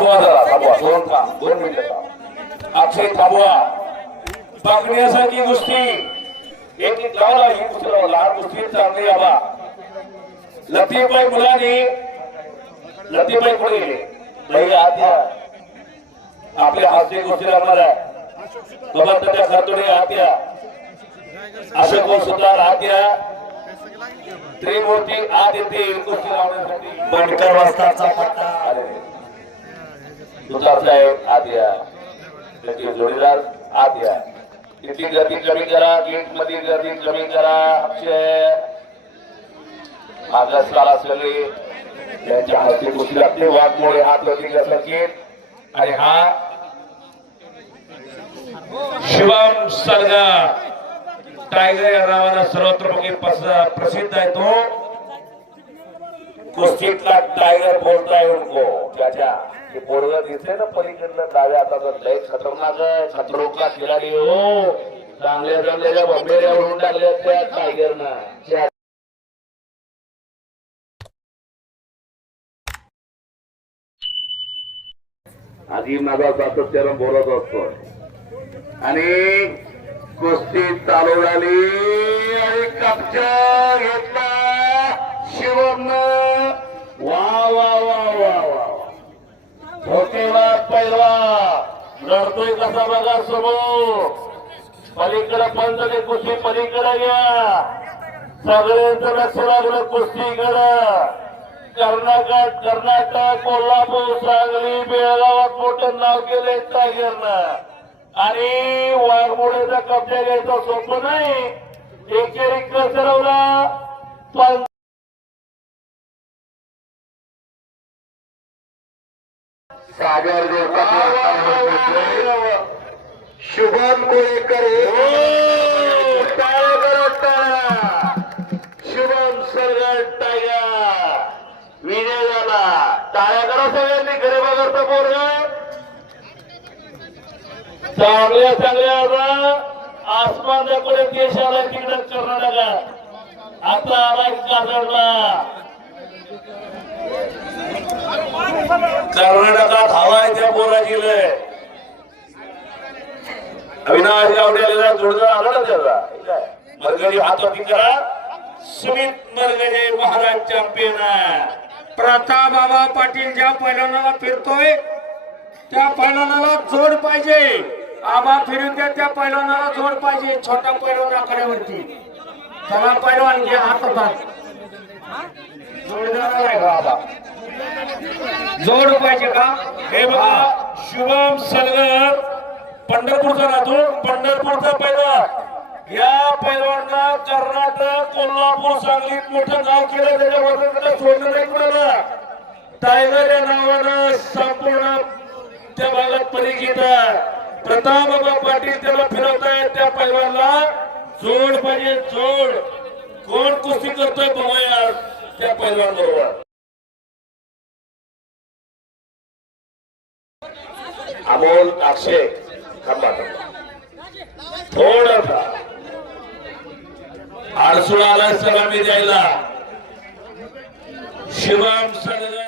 दोन थांब अक्षय थांबवा. बघण्यासारखी गोष्टी एक लावला ही गोष्टी लहान गोष्टी चांगली यावा लतीफबाई मुलांनी लतीफबाई पुढे गेले? बाई आत आपल्या हास्य गोष्टी लागणार आहे. बाबा त्याच्या खातोडे आत्या अशोक भाऊ आत्या त्रिमूर्ती आदित्य गोष्टी लावण्यासाठी. बनकर वस्ताचा पट्टा. सुतार साहेब आत या। त्याचे जोडीदार आत या। गर्दी कमी करा गेट गर्दी कमी करा अक्षय मागास त्यांच्या गोष्टी लागते हात वरती सर्किट आणि हा शिवम सरगा टायगर या नावानं सर्वत्र प्रसिद्ध आहे तो। कुस्तीतला टायगर बोलताय उनको त्याच्या हे पोरग दिसते ना पलीकडलं डाव्या हाताचं लय खतरनाक आहे खतरोका खिलाडी हो. चांगल्या चांगल्या बंबेऱ्या उडून टाकल्या त्या टायगरनं. आधी माझा सातत्यानं बोलत असतो. आणि कुस्ती चालू झाली आणि कपचा घेतला. लढतोय कसा बघा समोर. पलीकडे पंचले कुस्ती पलीकडे घ्या सगळ्यांचं लक्ष लागलं कुस्तीकडं. कर्नाटक कर्नाटक कोल्हापूर सांगली बेळगावात मोठं नाव केले टायगरनं. आणि वाघमोड्याचा कब्जा घ्यायचा सोपं नाही. एकेरी रिक्त पण सागर शुभम गोळेकर हो! शुभम सरगर टाया विजय झाला. टाळ्या करा सगळ्यांनी घरी बघतो पोरग. चांगल्या चांगल्या आसमानच्या पुढे देश आला तिकडे कर्नाटकात आता आला काजळला कर्नाटकात हवाय त्या पोराची लय. अविनाश गावड्याला जोडदार आला ना त्याचा काय? मरगडी हातावरती करा. सुमित मरगडे महाराज चॅम्पियन प्रताप बाबा पाटील ज्या पैलवानाला फिरतोय त्या पैलवानाला जोड पाहिजे. आबा फिरून द्या त्या पैलवानाला जोड पाहिजे छोटा पैलवान आखाड्यावरती त्याला पैलवान घ्या हातात. जोडदार आहे का आबा? जोड पाहिजे का? हे बघा शुभम सलगर पंढरपूरचा राहतो. पंढरपूरचा पहिला या पैलवानला कर्नाटक कोल्हापूर सांगलीत मोठं नाव केलं. त्याच्या सोडलं नाही कुणाला. टायगर या नावानं संपूर्ण त्या भागात परिचित आहे. प्रताप बाबा पाटील त्याला फिरवतायत त्या पैलवानला. जोड पाहिजे जोड. कोण कुस्ती करतोय बघूया त्या पैलवान बरोबर. अमोल अक्षय थांबा थोडसा आळसू आला सलामी द्यायला शिवम सलगर